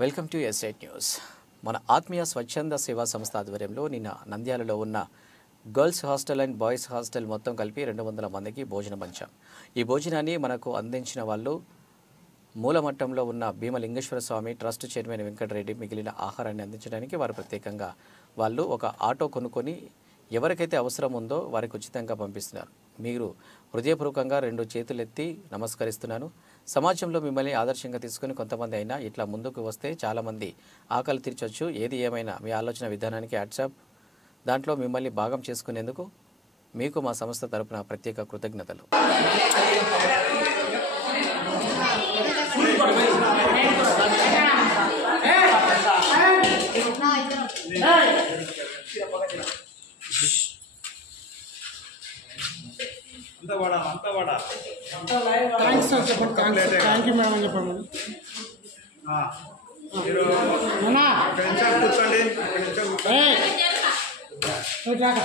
Welcome to ఎస్ఐట్ news. మన ఆత్మీయ స్వచ్ఛంద సేవా సంస్థ ఆధ్వర్యంలో నిన్న నంద్యాలలో ఉన్న girls hostel and boys hostel మొత్తం కలిపి 200 మందికి భోజనం పంచాం. ఈ భోజనాన్ని మనకు అందించిన వాళ్ళు మూలమట్టంలో ఉన్న భీమలింగేశ్వర స్వామి ట్రస్ట్ చైర్మన్ వెంకటరెడ్డి. మిగిలిన ఆహారాన్ని అందించడానికి వారు ప్రత్యేకంగా వాళ్ళు ఒక ఆటో కొనుక్కొని ఎవరికైతే అవసరం ఉందో వారికి ఉచితంగా పంపిస్తున్నారు. మీరు హృదయపూర్వకంగా 2 చేతులెత్తి నమస్కరిస్తున్నాను. సమాజంలో మిమ్మల్ని ఆదర్శంగా తీసుకుని కొంతమంది అయినా ఇట్లా ముందుకు వస్తే చాలామంది ఆకలి తీర్చొచ్చు. ఏది ఏమైనా మీ ఆలోచన విధానానికి వాట్సాప్ దాంట్లో మిమ్మల్ని భాగం చేసుకునేందుకు మీకు మా సంస్థ తరపున ప్రత్యేక కృతజ్ఞతలు. థ్యాంక్ యూ మేడం చెప్పండి. కూర్చోండి.